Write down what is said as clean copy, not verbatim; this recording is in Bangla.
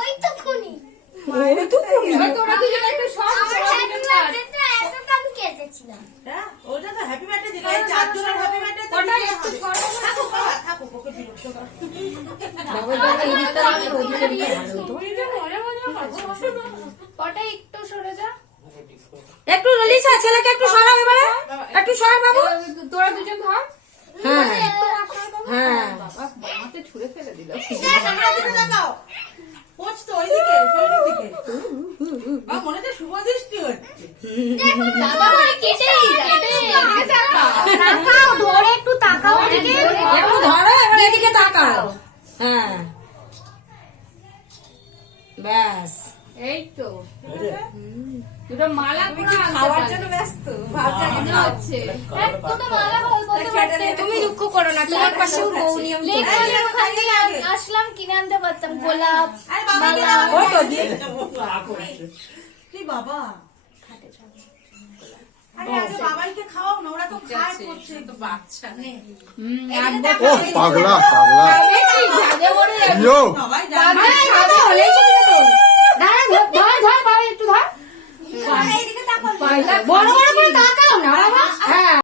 ওই তো খুনি তোরা দুজন একটু সব আমি কেটেছিলাম। ওটা তো হ্যাপি বার্থডে দিল, এই চারজনের হ্যাপি বার্থডে তো ওটা একটু থাকো ওকে বিরক্ত কর। ওটা একটু সরে যা। একটু লিসা ছেলেকে একটু সরাও এবারে, একটু সর বাবু। তোরা দুজন ধর। হ্যাঁ একটু রাখা দাও। হ্যাঁ বাবা হাতে ছুঁড়ে ফেলে দিল। ক্যামেরা দিকে তাকাও। পোছ তো ওইদিকে, শরীরের দিকে। বা মনে তো শুভ দৃষ্টি হচ্ছে। বাবা ভাই কেটেই তাকাও, ধরে একটু তাকাও এদিকে। একটু ধরো এবার এদিকে তাকাও। হ্যাঁ ব্যাস এই তো দুটো মালা পুরো খাওয়ার জন্য ব্যস্ত। মনে হচ্ছে। দুটো মালা বলতে পারতে। তুমি দুঃখ করো না, তোমার পাশেও বউ নিয়ম তো। লেখালে ওখান থেকে আসলাম কিনে আনতে পারতাম গোলাপ আরে বাবাকে মালা। দাও। ওই তো দিয়ে কি বাবা? আরে আগে বাবাইকে খাওয়াও না, ওরা তো খায় করছে তো বাচ্চা নে। ও পাগলা পাগলা ঝাঁঝে পড়ে যাবে। ইয়ো সবাই জানে। দাঁড়া ধর ধর বাবা একটু ধর। এইদিকে তাকাও। পায়লা বড় বড় করে